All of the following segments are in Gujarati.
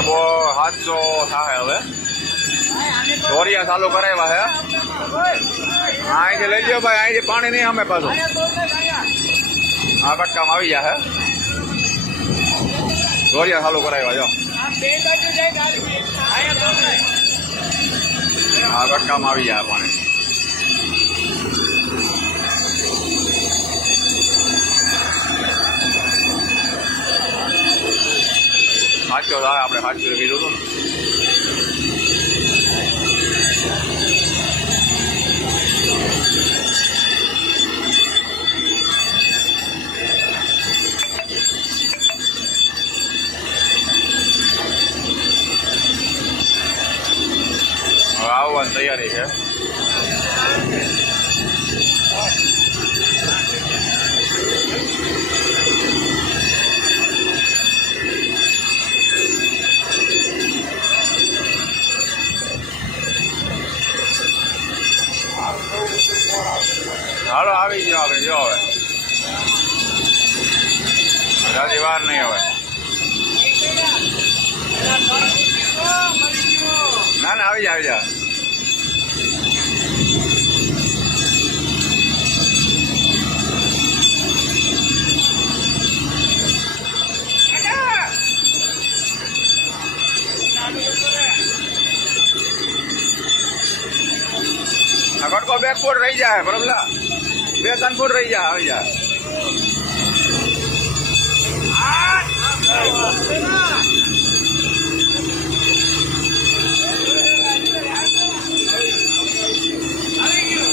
આબો સાતસો થાય હવે. દોરિયા ચાલુ કરાવ્યા હે. અહીંથી લઈ જાઓ ભાઈ, અહીંથી પાણી નહીં અમે પાછું. આ કટકામાં આવી ગયા હે. દોરિયા ચાલુ કરાવ્યા જો. આ કટકામાં આવી ગયા પાણી. થાય આપણે હાથ કીધું હતું ને. હવે આવવાની તૈયારી છે. હાલો, આવી ગયો આપણે જો હવે. રાજી વાર નહીં હવે. ના ના, આવી જા આવી જા. આ કટકો બે ફૂટ રહી જાય, બરોબર? બે ફૂટ રહી જાય આવી જાય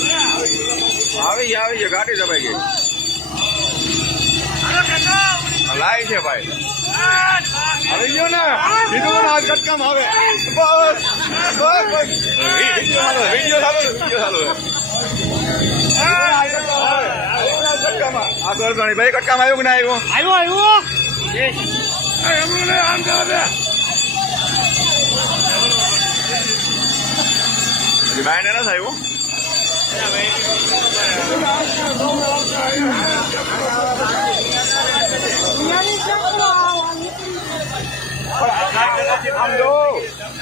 આવી ગયા આવી ગયા ગાડી દબાઈ ગઈ. લાઈ છે ભાઈ. આવી ગયો ને? કીધું ને આ ઘટકામ આવે. બસ બસ બસ. વીડિયો ચાલુ વીડિયો ચાલુ વીડિયો ચાલુ આ ગળગણી ભાઈ કટકામ આવ્યું કે ના આવ્યું? આવ્યો આવ્યો. હજી બાયને નથી આવ્યું આમ જો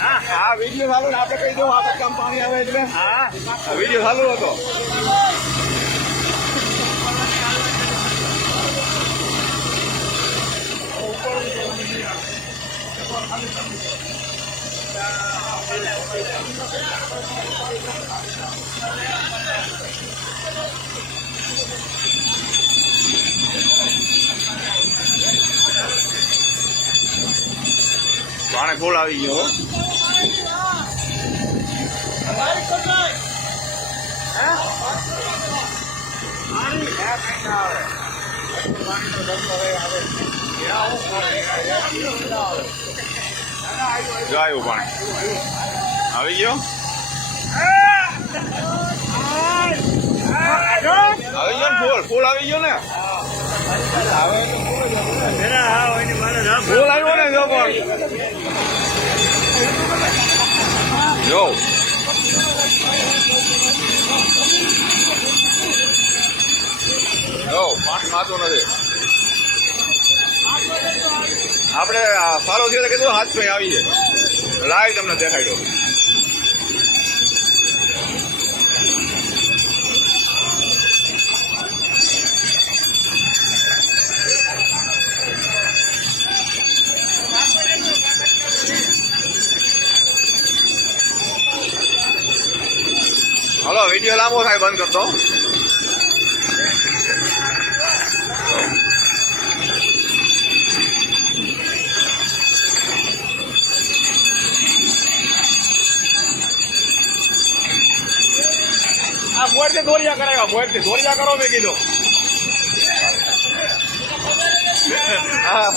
આ વીડિયો ચાલુ ને આપણે કહી દઉં આ કામ પાણી આવે એટલે. હા વીડિયો ચાલુ હતો. પાણી ફૂલ આવી ગયો હો. જો આવ્યું પાણી આવી ગયો આવી ગયો ફૂલ ફૂલ આવી ગયો ને ફૂલ આવ્યો ને જો પણ જો જો ખાતું નથી આપણે સારો તો કીધું હાથ ભાઈ આવી છે લાઈવ તમને દેખાડ્યો હલો વિડીયો લાંબો થાય બંધ કરતો આ મોરથી દોરિયા કરાવ્યા મોરથી દોરિયા કરો મેં કીધું. હા.